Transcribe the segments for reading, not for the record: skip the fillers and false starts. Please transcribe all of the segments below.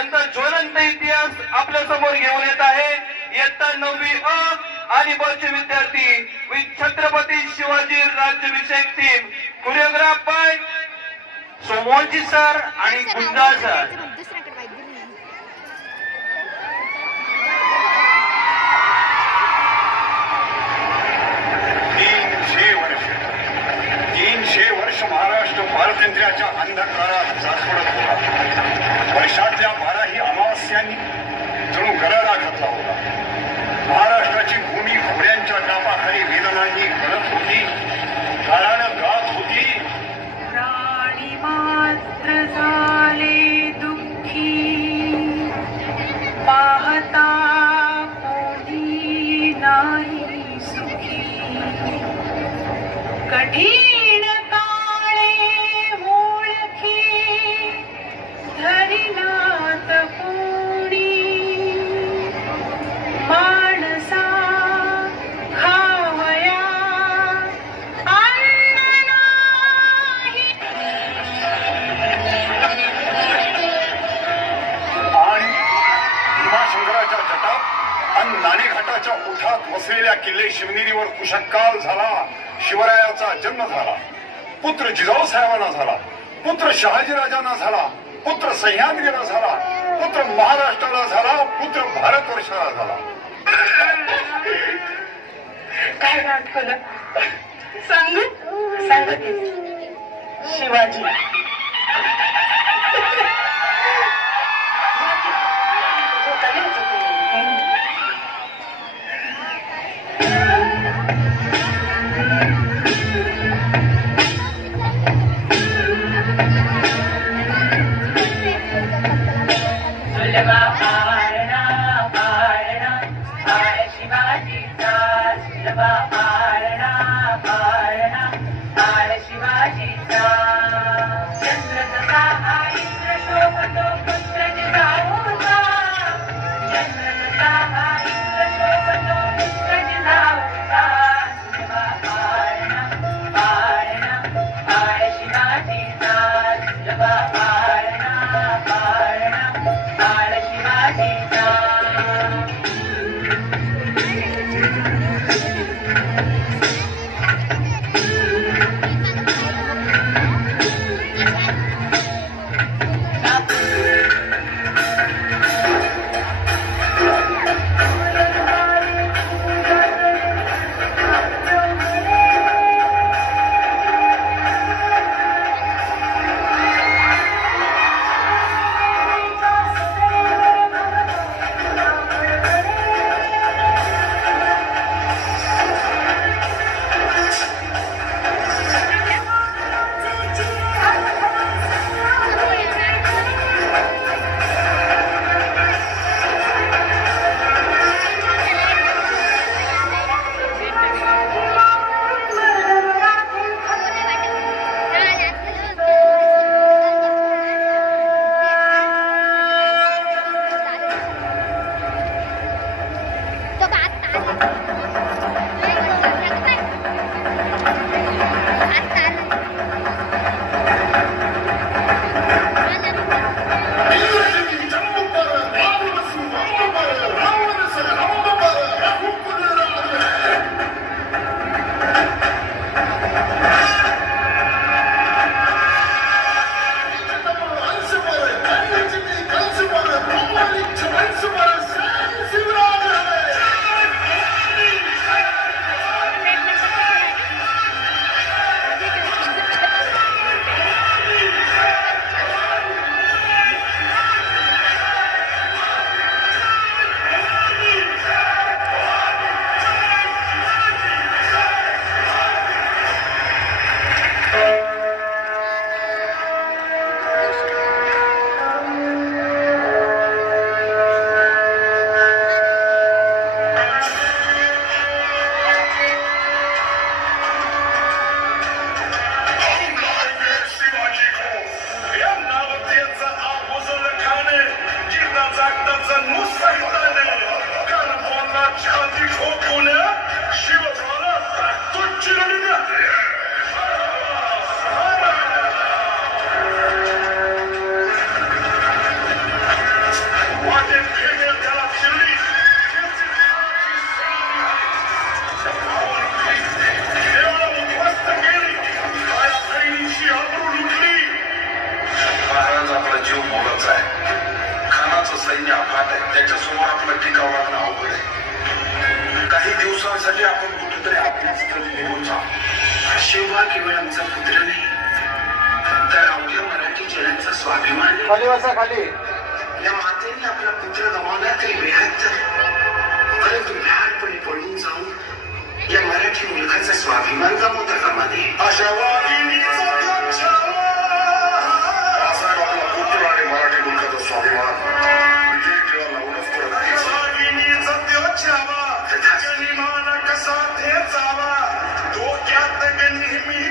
यांचा ज्वलंत इतिहास आपल्या समोर घेऊन येत आहे. इयत्ता 9वी अ आणि ब चे विद्यार्थी छत्रपती शिवाजी राज्याभिषेक टीम कोरिओग्राफ बाय सोमोलजी सर आणि गुंजा सर. महाराष्ट्र पारतंत्र्याच्या अंधकारात जाचपडत होता. वर्षातल्या 12ही अमावस्यांनी जणू गरारा घातला होता. महाराष्ट्राची भूमी घोड्यांच्या टापाखाली वेदनांनी गळत होती, गाळानं गात होती. प्राणी मात्र झाले दुःखी, पाहता कोणी नाही सुखी. कठीण वसलेल्या किल्ले शिवनेरीवर कुशकाल झाला. शिवरायाचा जन्म झाला. पुत्र जिजाऊ साहेबांना झाला. पुत्र शहाजीराजांना झाला. पुत्र सह्याद्रीला झाला. पुत्र महाराष्ट्राला झाला. पुत्र भारतवर्षाला झाला. काय आठवलं सांगू सांगते. शिवाजी सैन्य अफाट आहे, त्याच्यासमोर आपलं टिकाव लागणं अवघड आहे. काही दिवसांसाठी आपण कुठेतरी आपल्या स्थळी निघून जाऊ. शिवा केवळ आमचा पुत्र नाही, तर अवघ्या मराठी जनांचा स्वाभिमान. खाली बसा, खाली. या मातेने आपला पुत्र गमावला तरी बेहत्तर, परंतु लहानपणी पळून जाऊन या मराठी मुलखाचा स्वाभिमान गमावता कामा नये. अशा वाघिणीचा पुत्र आणि मराठी मुलखाचा स्वाभिमान विजय टिळा लावूनच परत कसा ते जावा डोक्यात नेहमी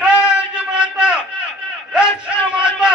राजमाता राष्ट्रमाता